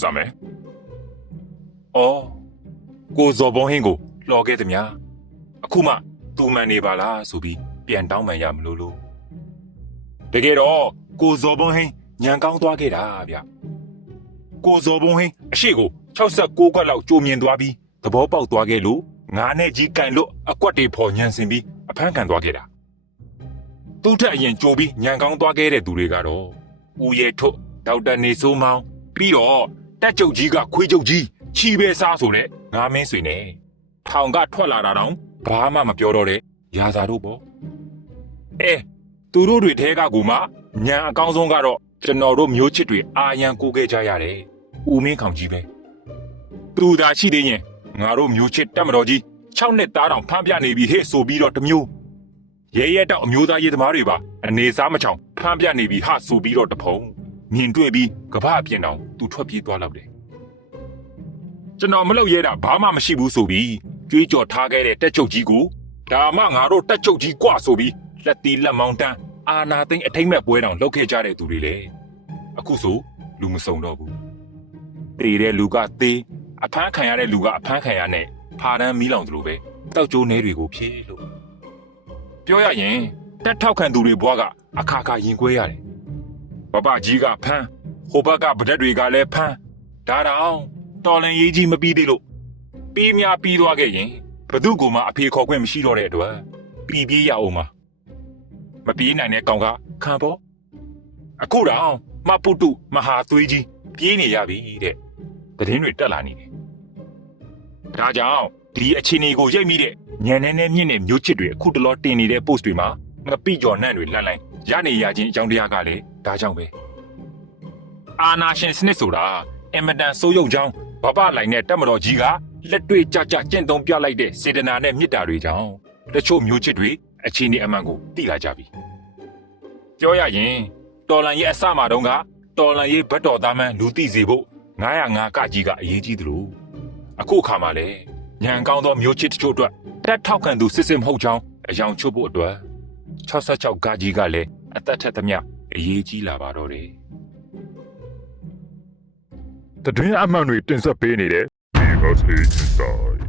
စမယ်အော်ကိုဇော်ဘုံဟင်းကိုလှော်ခဲ့သည်များအခုမှသူမှန်နေပါလားဆိုပြီးပြန်တောင်းပန်ရမလို့လို့တကယ်တော့ကိုဇော်ဘုံဟင်းညံကောင်းသွားခဲ့တာဗျကိုဇော်ဘုံဟင်းအရှိကို66ခွက်လောက်ကြိုမြင်သွားပြီးသဘောပေါက်သွားခဲ့လို့ငါနဲ့ကြီးကန်လို့အကွက်တွေဖော်ညံစင်ပြီးအဖမ်းခံသွားခဲ့တာသူ့ထက်အရင်ကြိုပြီးညံကောင်းသွားခဲ့တဲ့သူတွေကတော့ဦးရဲထွတ်ဒေါက်တာနေစိုးမောင် ပြီးတော့တက်ချုပ်ကြီးကခွေးချုပ်ကြီးချီပဲစားဆိုတဲ့ငါမင်းဆွေနဲ့ထောင်ကထွက်လာတာတောင်ဘာမှမပြောတော့တဲ့ရာသာတို့ပေါ့အဲသူတို့တွေထဲကကူမှညံအကောင်းဆုံးကတော့ကျွန်တော်တို့မျိုးချစ်တွေအာရန်ကိုခဲ့ကြရတယ်ဦးမင်းခေါင်ကြီးပဲသူသာရှိသေးရင်ငါတို့မျိုးချစ်တက်မတော်ကြီး6နှစ်သားတောင်ဖမ်းပြနေပြီဟဲ့ဆိုပြီးတော့တစ်မျိုးရဲရဲတောက်အမျိုးသားရေးသမားတွေပါအနေစားမချောင်ဖမ်းပြနေပြီဟဆိုပြီးတော့တဖုံ မြင်တွေ့ပြီးကပ္ပအပြင်တောင်သူထွက်ပြေးသွားတော့တယ်ကျွန်တော်မလုပ်ရဲတာဘာမှမရှိဘူးဆိုပြီးကြွေးကြော်ထားခဲ့တဲ့တက်ချုပ်ကြီးကိုဒါမှငါတို့တက်ချုပ်ကြီးကွဆိုပြီးလက်တီလက်မောင်းတန်းအာနာသိမ့်အထိမ့်မဲ့ပွဲတောင်လုပ်ခဲ့ကြတဲ့သူတွေလေအခုဆိုလူမစုံတော့ဘူးတေတဲ့လူကသေးအဖမ်းခံရတဲ့လူကအဖမ်းခံရနဲ့ဖာတန်းမီးလောင်သလိုပဲတောက်ကျိုးနေတွေကိုဖြေးလို့ပြောရရင်တက်ထောက်ခံသူတွေဘွားကအခါခါရင်ကွဲရတယ်။ ဘဘကြီးကဖမ်းဟိုဘက်ကဗဒက်တွေကလည်းဖမ်းဒါတောင်တော်လန်ရေးကြီးမပြီးသေးလို့ပြီးများပြီးသွားခဲ့ရင်ဘသူကမှအဖေခေါ်ခွင့်မရှိတော့တဲ့အတွက်ပြီးပြေးရအောင်မှာမပြေးနိုင်တဲ့ကောင်ကခံပေါ့အခုတော့မပုတုမဟာသွေးကြီးပြေးနေရပြီတဲ့တည်င်းတွေတက်လာနေတယ်ဒါကြောင့်ဒီအခြေအနေကိုရိပ်မိတဲ့ညံနေနေမြင့်တဲ့မျိုးချစ်တွေအခုတလောတင်နေတဲ့ post တွေမှာငပိကျော်နှံ့တွေလှန်လိုက် ရနေရချင်းအကြောင်းတရားကလည်းဒါကြောင့်ပဲအာနာရှင်စနစ်ဆိုတာအင်မတန်စိုးရုံကြောင်းဘဘလိုက်နဲ့တက်မတော်ကြီးကလက်တွေ့ကြကြကျင့်သုံးပြလိုက်တဲ့စေတနာနဲ့မေတ္တာတွေကြောင့်တချို့မျိုးချစ်တွေအခြေအနေအမှန်ကိုသိလာကြပြီပြောရရင်တော်လန်ရဲ့အစမှတုန်းကတော်လန်ရဲ့ဘတ်တော်သားမှန်လူသိစေဖို့905ကကြီးကအရေးကြီးသလိုအခုအခါမှာလည်းညံကောင်းသောမျိုးချစ်တချို့အတွက်တက်ထောက်ခံသူစစ်စစ်မဟုတ်ကြောင်းအယောင်ချုပ်ဖို့အတွက် 66ကကြီးကလည်းအသက်ထက်သမျှအရေးကြီးလာပါတော့တယ်တတွင်းအမှန်တွေတင်ဆက်ပေးနေတဲ့ Because Inside